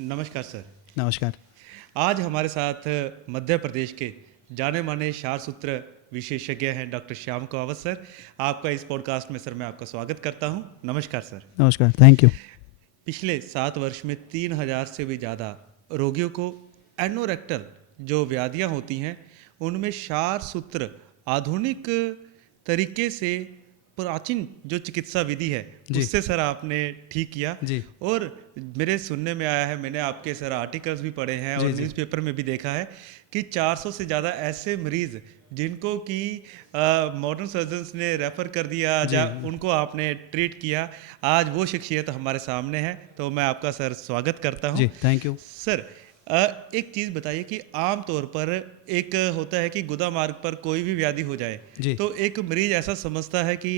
नमस्कार सर। नमस्कार। आज हमारे साथ मध्य प्रदेश के जाने माने क्षार सूत्र विशेषज्ञ हैं डॉक्टर श्याम कवावत सर। आपका इस पॉडकास्ट में सर मैं आपका स्वागत करता हूं। नमस्कार सर। नमस्कार, थैंक यू। पिछले 7 वर्ष में 3,000 से भी ज़्यादा रोगियों को एनोरेक्टल जो व्याधियां होती हैं उनमें क्षार सूत्र आधुनिक तरीके से प्राचीन जो चिकित्सा विधि है जी। उससे सर आपने ठीक किया। जी। और मेरे सुनने में आया है, मैंने आपके सर आर्टिकल्स भी पढ़े हैं जी, और जी। न्यूज़पेपर में भी देखा है कि 400 से ज़्यादा ऐसे मरीज जिनको कि मॉडर्न सर्जन्स ने रेफ़र कर दिया जी, या उनको आपने ट्रीट किया। आज वो शख्सियत हमारे सामने है, तो मैं आपका सर स्वागत करता हूँ। जी, थैंक यू। सर एक चीज़ बताइए कि आम तौर पर एक होता है कि गुदा मार्ग पर कोई भी व्याधि हो जाए जी। तो एक मरीज ऐसा समझता है कि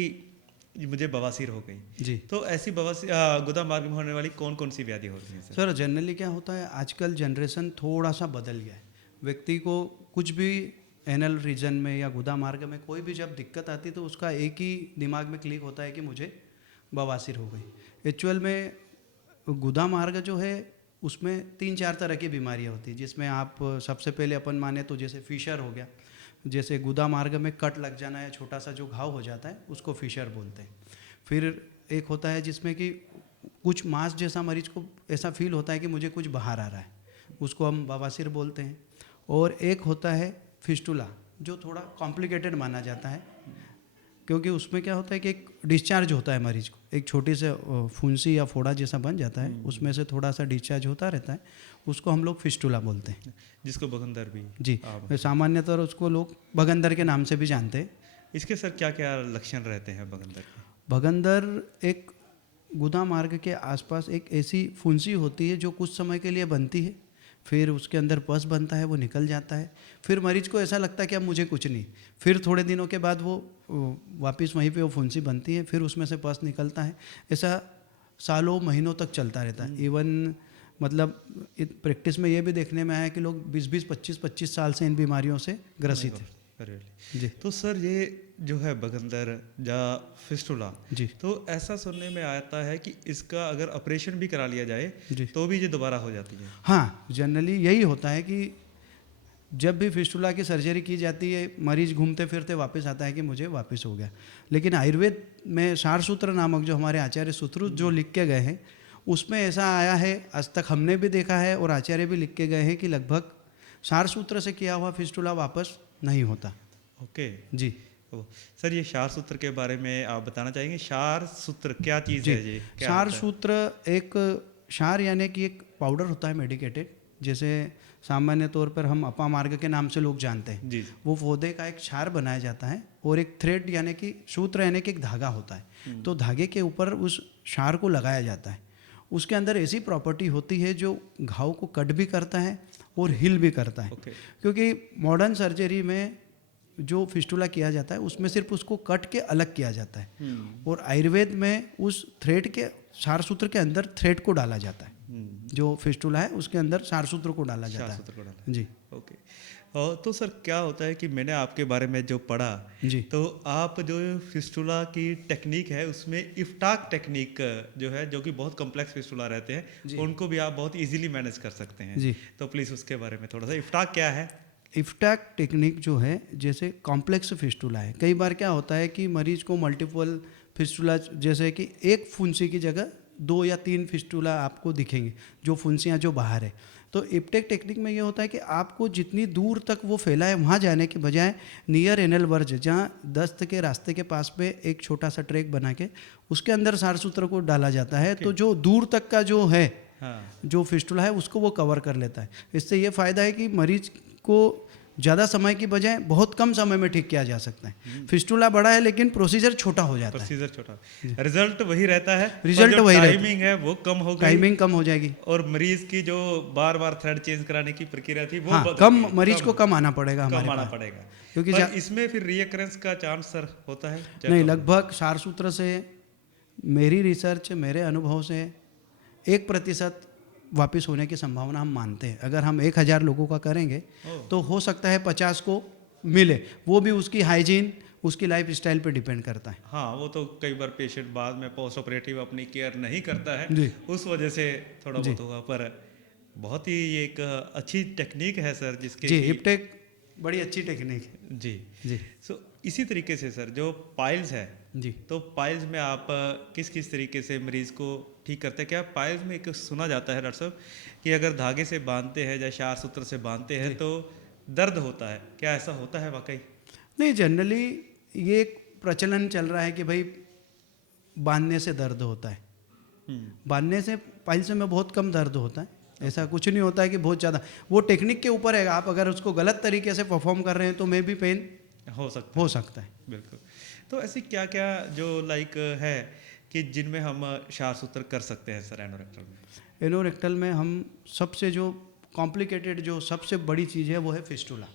मुझे बवासीर हो गई। जी। तो ऐसी गुदा मार्ग में होने वाली कौन कौन सी व्याधि होती हैं सर? सर, जनरली क्या होता है, आजकल जनरेशन थोड़ा सा बदल गया है। व्यक्ति को कुछ भी एनल रीजन में या गुदा मार्ग में कोई भी जब दिक्कत आती है तो उसका एक ही दिमाग में क्लिक होता है कि मुझे बवासीर हो गई। एक्चुअल में गुदा मार्ग जो है उसमें 3-4 तरह की बीमारियां होती हैं, जिसमें आप सबसे पहले अपन माने तो जैसे फिशर हो गया। जैसे गुदा मार्ग में कट लग जाना या छोटा सा जो घाव हो जाता है उसको फिशर बोलते हैं। फिर एक होता है जिसमें कि कुछ मांस जैसा मरीज को ऐसा फील होता है कि मुझे कुछ बाहर आ रहा है, उसको हम बवासीर बोलते हैं। और एक होता है फिस्टुला, जो थोड़ा कॉम्प्लिकेटेड माना जाता है, क्योंकि उसमें क्या होता है कि एक डिस्चार्ज होता है मरीज को, एक छोटी से फुंसी या फोड़ा जैसा बन जाता है, उसमें से थोड़ा सा डिस्चार्ज होता रहता है, उसको हम लोग फिस्टुला बोलते हैं। जिसको बगंदर भी जी, सामान्यतः उसको लोग भगंदर के नाम से भी जानते हैं। इसके सर क्या क्या लक्षण रहते हैं बगंदर के? भगंदर एक गुदा मार्ग के आसपास एक ऐसी फुंसी होती है जो कुछ समय के लिए बनती है, फिर उसके अंदर पस बनता है, वो निकल जाता है। फिर मरीज को ऐसा लगता है कि अब मुझे कुछ नहीं, फिर थोड़े दिनों के बाद वो वापस वहीं पे वो फुंसी बनती है, फिर उसमें से पस निकलता है। ऐसा सालों महीनों तक चलता रहता है। इवन मतलब प्रैक्टिस में ये भी देखने में आया कि लोग 20-20, 25-25 साल से इन बीमारियों से ग्रसित हैं। जी। तो सर ये जो है बगंदर या फिस्टुला, जी। तो ऐसा सुनने में आता है कि इसका अगर ऑपरेशन भी करा लिया जाए जी। तो भी ये दोबारा हो जाती है। हाँ, जनरली यही होता है कि जब भी फिस्टुला की सर्जरी की जाती है, मरीज घूमते फिरते वापस आता है कि मुझे वापस हो गया। लेकिन आयुर्वेद में क्षार सूत्र नामक जो हमारे आचार्य सुश्रुत जो लिख के गए हैं, उसमें ऐसा आया है, आज तक हमने भी देखा है और आचार्य भी लिख के गए हैं कि लगभग क्षार सूत्र से किया हुआ फिस्टुला वापस नहीं होता। ओके जी। तो सर ये क्षार सूत्र के बारे में आप बताना चाहेंगे? क्षार सूत्र क्या चीज़ जी, है? ये क्या क्षार होता है? सूत्र एक क्षार यानी कि एक पाउडर होता है मेडिकेटेड, जैसे सामान्य तौर पर हम अपा मार्ग के नाम से लोग जानते हैं। जी। वो पौधे का एक क्षार बनाया जाता है और एक थ्रेड यानी कि सूत्र यानी कि एक धागा होता है, तो धागे के ऊपर उस क्षार को लगाया जाता है। उसके अंदर ऐसी प्रॉपर्टी होती है जो घाव को कट भी करता है और हील भी करता है। ओके। क्योंकि मॉडर्न सर्जरी में जो फिस्टुला किया जाता है उसमें सिर्फ उसको कट के अलग किया जाता है, और आयुर्वेद में उस थ्रेड के क्षार सूत्र के अंदर थ्रेड को डाला जाता है। जो फिस्टुला है उसके अंदर क्षार सूत्र को डाला जाता क्षार है। सूत्र को डाला। जी। ओके। और तो सर क्या होता है कि मैंने आपके बारे में जो पढ़ा, जी। तो आप जो फिस्टुला की टेक्निक है उसमें इफ्टाक टेक्निक जो है, जो कि बहुत कॉम्प्लेक्स फिस्टुला रहते हैं उनको भी आप बहुत इजीली मैनेज कर सकते हैं। जी। तो प्लीज़ उसके बारे में थोड़ा सा, इफ्टाक क्या है? इफ्टैक टेक्निक जो है, जैसे कॉम्प्लेक्स फिस्टुला है, कई बार क्या होता है कि मरीज को मल्टीपल फिस्टुला, जैसे कि एक फुंसी की जगह 2 या 3 फिस्टुला आपको दिखेंगे, जो फुंसियाँ जो बाहर है। तो इफ्टैक टेक्निक में ये होता है कि आपको जितनी दूर तक वो फैला है वहाँ जाने के बजाय नियर एनल वर्ज, जहाँ दस्त के रास्ते के पास पे एक छोटा सा ट्रैक बना के उसके अंदर क्षार सूत्र को डाला जाता है। तो जो दूर तक का जो है, जो फिस्टुला है उसको वो कवर कर लेता है। इससे ये फ़ायदा है कि मरीज को ज़्यादा समय की बजाय बहुत कम समय में ठीक किया जा सकता है। फिस्टुला बड़ा है लेकिन प्रोसीजर छोटा हो जाता है। प्रोसीजर छोटा, रिजल्ट वही रहता है, रिजल्ट वही रहता है, टाइमिंग है वो कम हो गई, टाइमिंग कम हो जाएगी, और मरीज की जो बार बार थ्रेड चेंज कराने की प्रक्रिया थी वो हाँ, कम मरीज को कम आना पड़ेगा हमारे कम आना पास, पड़ेगा। क्योंकि पर इसमें फिर रीअकरेंस का चांस सर होता है? नहीं, लगभग क्षार सूत्र से मेरी रिसर्च, मेरे अनुभव से 1% वापस होने की संभावना हम मानते हैं। अगर हम 1000 लोगों का करेंगे तो हो सकता है 50 को मिले, वो भी उसकी हाइजीन, उसकी लाइफ स्टाइल पे डिपेंड करता है। हाँ, वो तो कई बार पेशेंट बाद में पोस्ट ऑपरेटिव अपनी केयर नहीं करता है, जी। उस वजह से थोड़ा बहुत होगा। पर बहुत ही ये एक अच्छी टेक्निक है सर, जिसके जी, कि- हिप टेक बड़ी अच्छी टेक्निक है। जी। जी सो इसी तरीके से सर जो पाइल्स है, जी। तो पाइल्स में आप किस किस तरीके से मरीज को ठीक करते हैं? क्या पाइल्स में एक सुना जाता है डॉक्टर साहब कि अगर धागे से बांधते हैं या शार सूत्र से बांधते हैं तो दर्द होता है, क्या ऐसा होता है वाकई? नहीं, जनरली ये एक प्रचलन चल रहा है कि भाई बांधने से दर्द होता है। बांधने से पाइल्स में बहुत कम दर्द होता है, ऐसा कुछ नहीं होता है कि बहुत ज़्यादा। वो टेक्निक के ऊपर है, आप अगर उसको गलत तरीके से परफॉर्म कर रहे हैं तो मे भी पेन हो सकता हो सकता है। बिल्कुल। तो ऐसी क्या क्या जो लाइक है कि जिनमें हम शार सूत्र कर सकते हैं सर एनोरेक्टल में? एनोरेक्टल में हम सबसे जो कॉम्प्लिकेटेड जो सबसे बड़ी चीज़ है वो है फिस्टुला।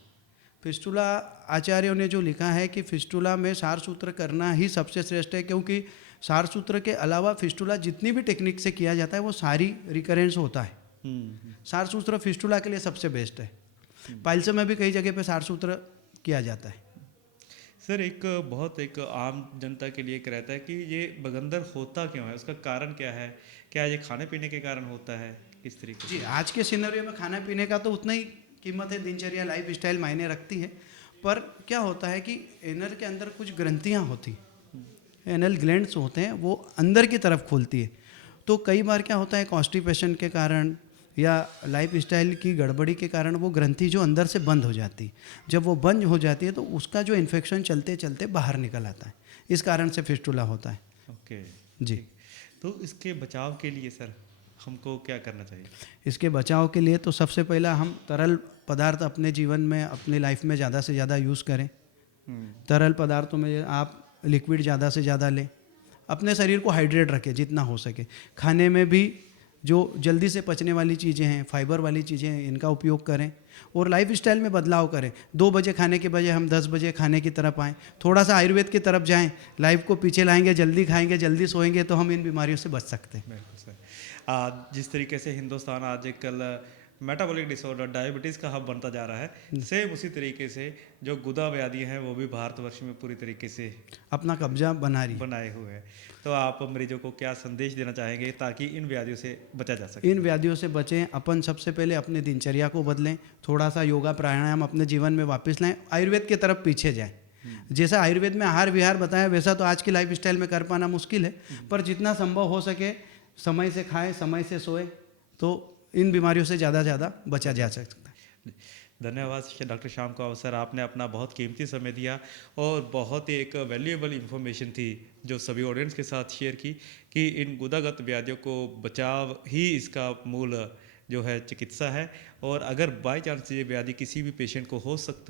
फिस्टुला आचार्यों ने जो लिखा है कि फिस्टुला में सार सूत्र करना ही सबसे श्रेष्ठ है, क्योंकि सार सूत्र के अलावा फिस्टुला जितनी भी टेक्निक से किया जाता है वो सारी रिकरेंस होता है। सार सूत्र फिस्टुला के लिए सबसे बेस्ट है। पाइल्स में भी कई जगह पे सार सूत्र किया जाता है। सर एक बहुत एक आम जनता के लिए एक रहता है कि ये बगंदर होता क्यों है, उसका कारण क्या है? क्या ये खाने पीने के कारण होता है, किस तरीके जी, से? आज के सिनेरियो में खाना पीने का तो उतना ही कीमत है, दिनचर्या लाइफ स्टाइल मायने रखती है। पर क्या होता है कि एनर के अंदर कुछ ग्रंथियाँ होती, एनल ग्लैंड्स होते हैं, वो अंदर की तरफ खुलती है। तो कई बार क्या होता है, कॉन्स्टिपेशन के कारण या लाइफ स्टाइल की गड़बड़ी के कारण वो ग्रंथि जो अंदर से बंद हो जाती है। जब वो बंद हो जाती है तो उसका जो इन्फेक्शन चलते चलते बाहर निकल आता है, इस कारण से फिस्टुला होता है। ओके जी। तो इसके बचाव के लिए सर हमको क्या करना चाहिए? इसके बचाव के लिए तो सबसे पहला हम तरल पदार्थ अपने जीवन में अपनी लाइफ में ज़्यादा से ज़्यादा यूज़ करें। तरल पदार्थों में आप लिक्विड ज़्यादा से ज़्यादा लें, अपने शरीर को हाइड्रेट रखें जितना हो सके। खाने में भी जो जल्दी से पचने वाली चीज़ें हैं, फाइबर वाली चीज़ें हैं, इनका उपयोग करें और लाइफ स्टाइल में बदलाव करें। 2 बजे खाने के बजाय हम 10 बजे खाने की तरफ आएँ, थोड़ा सा आयुर्वेद की तरफ जाएं, लाइफ को पीछे लाएंगे, जल्दी खाएंगे, जल्दी सोएंगे तो हम इन बीमारियों से बच सकते हैं। बिल्कुल सर। आज जिस तरीके से हिंदुस्तान आज कल मेटाबॉलिक डिसऑर्डर डायबिटीज़ का हब बनता जा रहा है, सेम उसी तरीके से जो गुदा व्याधियाँ हैं वो भी भारतवर्ष में पूरी तरीके से अपना कब्जा बना रही है। बनाए हुए हैं। तो आप मरीजों को क्या संदेश देना चाहेंगे ताकि इन व्याधियों से बचा जा सके? इन व्याधियों से बचें। अपन सबसे पहले अपने दिनचर्या को बदलें, थोड़ा सा योगा प्राणायाम अपने जीवन में वापस लाएं, आयुर्वेद की तरफ पीछे जाएं। जैसा आयुर्वेद में आहार विहार बताया वैसा तो आज की लाइफ स्टाइल में कर पाना मुश्किल है, पर जितना संभव हो सके समय से खाएं, समय से सोएं, तो इन बीमारियों से ज़्यादा बचा जा सकता है। धन्यवाद डॉक्टर श्याम को अवसर, आपने अपना बहुत कीमती समय दिया और बहुत ही एक वैल्यूएबल इंफॉर्मेशन थी जो सभी ऑडियंस के साथ शेयर की कि इन गुदागत व्याधियों को बचाव ही इसका मूल जो है चिकित्सा है। और अगर बाई चांस ये व्याधि किसी भी पेशेंट को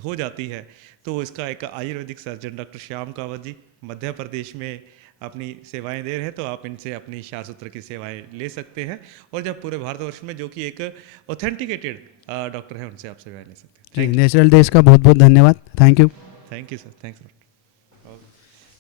हो जाती है तो इसका एक आयुर्वेदिक सर्जन डॉक्टर श्याम कावत जी मध्य प्रदेश में अपनी सेवाएं दे रहे हैं, तो आप इनसे अपनी शार सूत्र की सेवाएं ले सकते हैं। और जब पूरे भारतवर्ष में जो कि एक ऑथेंटिकेटेड डॉक्टर है उनसे आप सेवाएं ले सकते हैं। नेचुरल डेज का बहुत बहुत धन्यवाद। Thank you. Thank you sir, thanks.